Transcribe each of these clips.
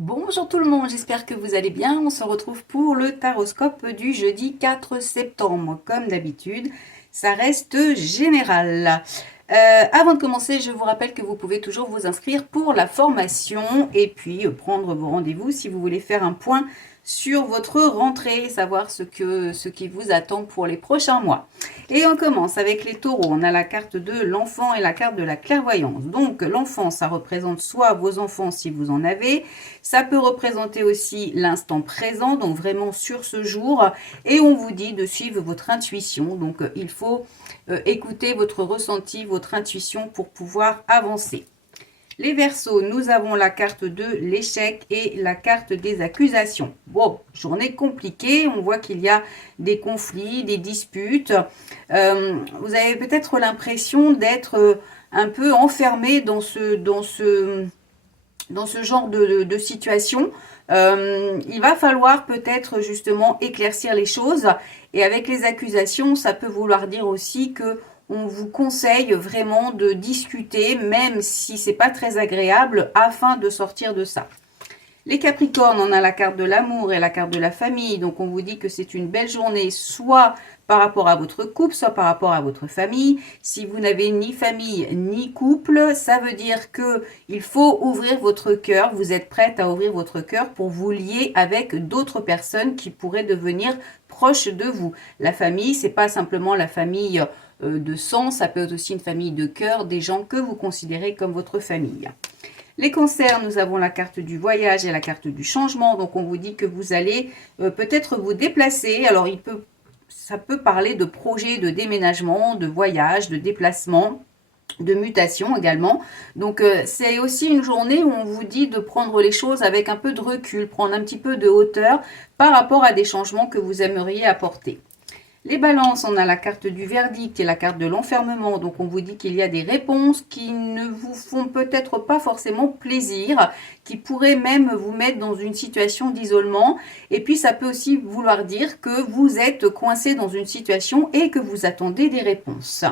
Bonjour tout le monde, j'espère que vous allez bien. On se retrouve pour le taroscope du jeudi 4 septembre. Comme d'habitude, ça reste général. Avant de commencer, je vous rappelle que vous pouvez toujours vous inscrire pour la formation et puis prendre vos rendez-vous si vous voulez faire un point sur votre rentrée, savoir ce qui vous attend pour les prochains mois. Et on commence avec les taureaux. On a la carte de l'enfant et la carte de la clairvoyance. Donc l'enfant, ça représente soit vos enfants si vous en avez, ça peut représenter aussi l'instant présent, donc vraiment sur ce jour, et on vous dit de suivre votre intuition. Donc il faut écouter votre ressenti, votre intuition pour pouvoir avancer. Les Verseaux, nous avons la carte de l'échec et la carte des accusations. Bon, journée compliquée, on voit qu'il y a des conflits, des disputes. Vous avez peut-être l'impression d'être un peu enfermé dans ce genre de situation. Il va falloir peut-être justement éclaircir les choses. Et avec les accusations, ça peut vouloir dire aussi que on vous conseille vraiment de discuter, même si c'est pas très agréable, afin de sortir de ça. Les Capricornes, on a la carte de l'amour et la carte de la famille. Donc, on vous dit que c'est une belle journée, soit par rapport à votre couple, soit par rapport à votre famille. Si vous n'avez ni famille ni couple, ça veut dire que il faut ouvrir votre cœur. Vous êtes prête à ouvrir votre cœur pour vous lier avec d'autres personnes qui pourraient devenir proches de vous. La famille, c'est pas simplement la famille de sang, ça peut être aussi une famille de cœur, des gens que vous considérez comme votre famille. Les cancers, nous avons la carte du voyage et la carte du changement. Donc, on vous dit que vous allez peut-être vous déplacer. Alors, ça peut parler de projets de déménagement, de voyage, de déplacement, de mutation également. Donc, c'est aussi une journée où on vous dit de prendre les choses avec un peu de recul, prendre un petit peu de hauteur par rapport à des changements que vous aimeriez apporter. Les balances, on a la carte du verdict et la carte de l'enfermement. Donc, on vous dit qu'il y a des réponses qui ne vous font peut-être pas forcément plaisir, qui pourraient même vous mettre dans une situation d'isolement. Et puis, ça peut aussi vouloir dire que vous êtes coincé dans une situation et que vous attendez des réponses.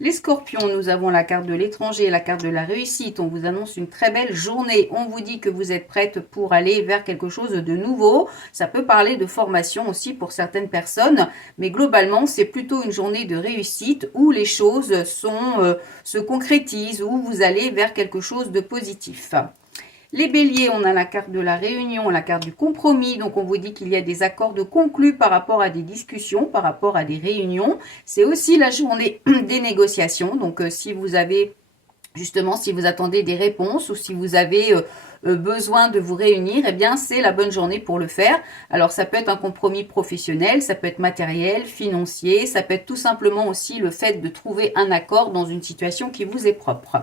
Les scorpions, nous avons la carte de l'étranger et la carte de la réussite. On vous annonce une très belle journée. On vous dit que vous êtes prête pour aller vers quelque chose de nouveau. Ça peut parler de formation aussi pour certaines personnes. Mais globalement, c'est plutôt une journée de réussite où les choses se concrétisent, où vous allez vers quelque chose de positif. Les béliers, on a la carte de la réunion, la carte du compromis. Donc, on vous dit qu'il y a des accords de conclus par rapport à des discussions, par rapport à des réunions. C'est aussi la journée des négociations. Donc, si vous avez, justement, si vous attendez des réponses ou si vous avez besoin de vous réunir, eh bien, c'est la bonne journée pour le faire. Alors, ça peut être un compromis professionnel, ça peut être matériel, financier, ça peut être tout simplement aussi le fait de trouver un accord dans une situation qui vous est propre.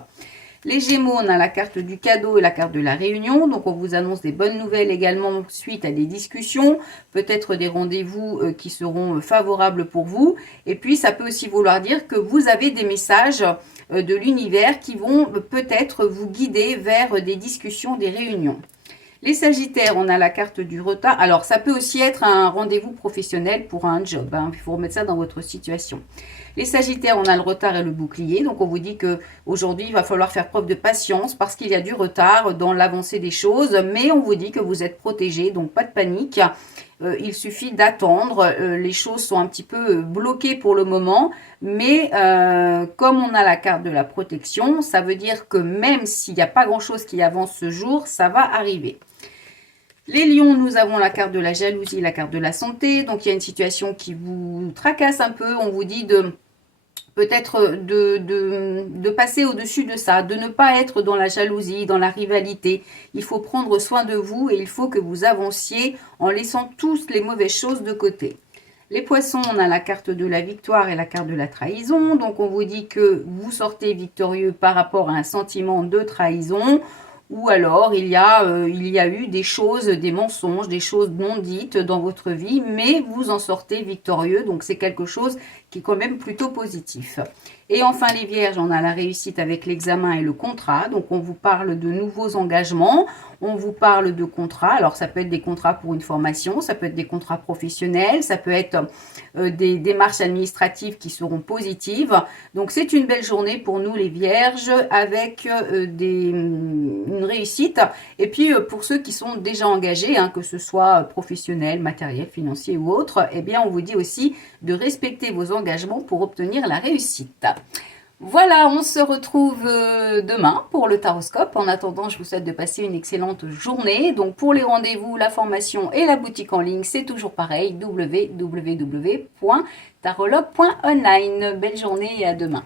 Les Gémeaux, on a la carte du cadeau et la carte de la réunion. Donc, on vous annonce des bonnes nouvelles également suite à des discussions. Peut-être des rendez-vous qui seront favorables pour vous. Et puis, ça peut aussi vouloir dire que vous avez des messages de l'univers qui vont peut-être vous guider vers des discussions, des réunions. Les Sagittaires, on a la carte du retard. Alors, ça peut aussi être un rendez-vous professionnel pour un job. Il faut remettre ça dans votre situation. Les Sagittaires, on a le retard et le bouclier. Donc, on vous dit qu'aujourd'hui, il va falloir faire preuve de patience parce qu'il y a du retard dans l'avancée des choses. Mais on vous dit que vous êtes protégé, donc pas de panique. Il suffit d'attendre. Les choses sont un petit peu bloquées pour le moment. Mais comme on a la carte de la protection, ça veut dire que même s'il n'y a pas grand-chose qui avance ce jour, ça va arriver. Les lions, nous avons la carte de la jalousie, la carte de la santé. Donc, il y a une situation qui vous tracasse un peu. On vous dit peut-être de passer au-dessus de ça, de ne pas être dans la jalousie, dans la rivalité. Il faut prendre soin de vous et il faut que vous avanciez en laissant toutes les mauvaises choses de côté. Les poissons, on a la carte de la victoire et la carte de la trahison. Donc, on vous dit que vous sortez victorieux par rapport à un sentiment de trahison. Ou alors, il y a eu des choses, des mensonges, des choses non dites dans votre vie, mais vous en sortez victorieux. Donc, c'est quelque chose qui est quand même plutôt positif. Et enfin, les Vierges, on a la réussite avec l'examen et le contrat. Donc, on vous parle de nouveaux engagements, on vous parle de contrats. Alors, ça peut être des contrats pour une formation, ça peut être des contrats professionnels, ça peut être des démarches administratives qui seront positives. Donc, c'est une belle journée pour nous, les Vierges, avec une réussite. Et puis, pour ceux qui sont déjà engagés, hein, que ce soit professionnel, matériel, financier ou autre, eh bien, on vous dit aussi de respecter vos engagements pour obtenir la réussite. Voilà, on se retrouve demain pour le taroscope. En attendant, je vous souhaite de passer une excellente journée. Donc pour les rendez-vous, la formation et la boutique en ligne, c'est toujours pareil, www.tarologue.online. Belle journée et à demain.